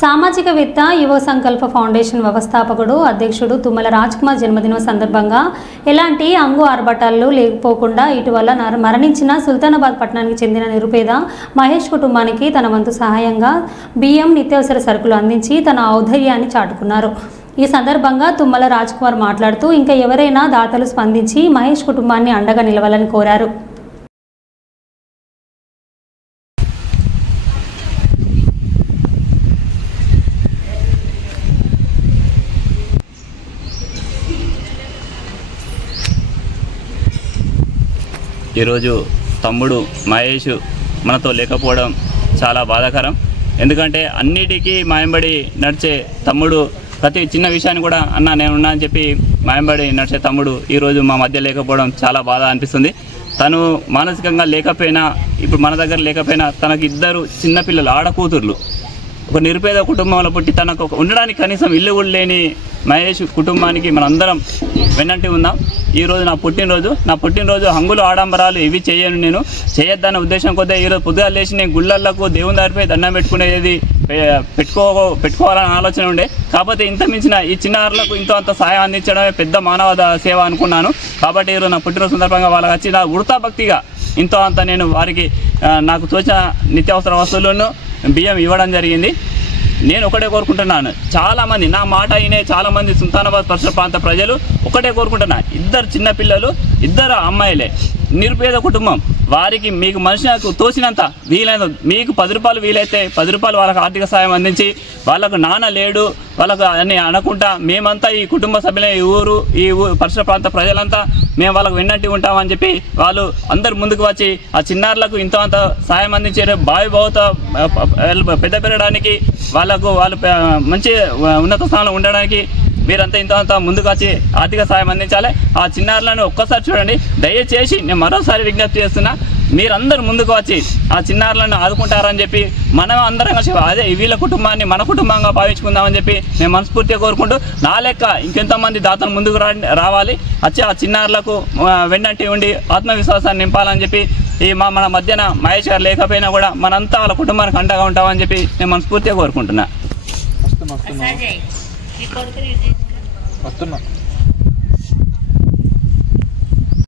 సామాజికవేత్త యువ సంకల్ప ఫౌండేషన్ వ్యవస్థాపకుడు అధ్యక్షుడు తుమ్మల రాజ్ కుమార్ జన్మదినం సందర్భంగా ఎలాంటి అంగు ఆర్భటాలు లేకపోకుండా ఇటీవల మరణించిన సుల్తానాబాద్ పట్టణానికి చెందిన నిరుపేద మహేష్ కుటుంబానికి తన వంతు సహాయంగా బియ్యం నిత్యావసర సరుకులు అందించి తన ఔదార్యాన్ని చాటుకున్నారు. ఈ సందర్భంగా తుమ్మల రాజ్ కుమార్ మాట్లాడుతూ ఇంకా ఎవరైనా దాతలు స్పందించి మహేష్ కుటుంబాన్ని అండగా నిలవాలని కోరారు. ఈరోజు తమ్ముడు మహేష్ మనతో లేకపోవడం చాలా బాధాకరం. ఎందుకంటే అన్నిటికీ మాయంబడి నడిచే తమ్ముడు ప్రతి చిన్న విషయాన్ని కూడా అన్న నేను ఉన్నా అని చెప్పి మాయంబడి నడిచే తమ్ముడు ఈరోజు మా మధ్య లేకపోవడం చాలా బాధ అనిపిస్తుంది. తను మానసికంగా లేకపోయినా, ఇప్పుడు మన దగ్గర లేకపోయినా, తనకు ఇద్దరు చిన్నపిల్లలు, ఆడకూతుర్లు, ఒక నిరుపేద కుటుంబంలో పుట్టి తనకు ఉండడానికి కనీసం ఇల్లు కూడా లేని మహేష్ కుటుంబానికి మనందరం వెన్నంటి ఉందాం. ఈరోజు నా పుట్టినరోజు హంగులు ఆడంబరాలు ఇవి చేయను, నేను చేయొద్దన్న ఉద్దేశం కొద్దిగా ఈరోజు పొద్దుగా లేచి నేను గుళ్ళలకు దేవుని దారిపై దండం పెట్టుకునేది పెట్టుకోవాలని ఆలోచన ఉండే. కాకపోతే ఇంత మించిన ఈ చిన్నారులకు ఇంతో అంత సాయం అందించడమే పెద్ద మానవ సేవ అనుకున్నాను. కాబట్టి ఈరోజు నా పుట్టినరోజు సందర్భంగా వాళ్ళకి వచ్చి నా ఉడతా భక్తిగా ఇంతో అంత నేను వారికి నాకు తోచిన నిత్యావసర వస్తువులను బియ్యం ఇవ్వడం జరిగింది. నేను ఒకటే కోరుకుంటున్నాను, చాలామంది నా మాట అయినే చాలామంది సుల్తానాబాద్ పరిసర ప్రాంత ప్రజలు ఒకటే కోరుకుంటున్నా, ఇద్దరు చిన్నపిల్లలు, ఇద్దరు అమ్మాయిలే, నిరుపేద కుటుంబం, వారికి మీకు మనిషికి తోసినంత వీలైన మీకు 10 రూపాయలు వీలైతే 10 రూపాయలు వాళ్ళకి ఆర్థిక సాయం అందించి, వాళ్ళకు నాన్న లేడు వాళ్ళకు అని అనకుండా మేమంతా ఈ కుటుంబ సభ్యులే, ఈ ఊరు పరిసర ప్రాంత ప్రజలంతా మేము వాళ్ళకు వెన్నంటి ఉంటామని చెప్పి వాళ్ళు అందరు ముందుకు వచ్చి ఆ చిన్నారులకు ఇంత అంత సాయం అందించారు. భావిభావత పెద్ద పెరగడానికి, వాళ్ళు మంచి ఉన్నత స్థానంలో ఉండడానికి మీరంతా ఇంత అంత ముందుకు వచ్చి ఆర్థిక సాయం అందించాలి. ఆ చిన్నారులను ఒక్కసారి చూడండి. దయచేసి నేను మరోసారి విజ్ఞప్తి చేస్తున్నా, మీరందరూ ముందుకు వచ్చి ఆ చిన్నారులను ఆదుకుంటారని చెప్పి మనం అందరం కలిసి అదే వీళ్ళ కుటుంబాన్ని మన కుటుంబంగా భావించుకుందామని చెప్పి నేను మనస్ఫూర్తిగా కోరుకుంటూ, నా లెక్క ఇంకెంతమంది దాతలు ముందుకు రావాలి, వచ్చి ఆ చిన్నారులకు వెన్నంటి ఉండి ఆత్మవిశ్వాసాన్ని నింపాలని చెప్పి మన మధ్యన మహేష్ గారు లేకపోయినా కూడా మనంతా వాళ్ళ కుటుంబానికి అండగా ఉంటామని చెప్పి నేను మనస్ఫూర్తిగా కోరుకుంటున్నా. వస్తున్నా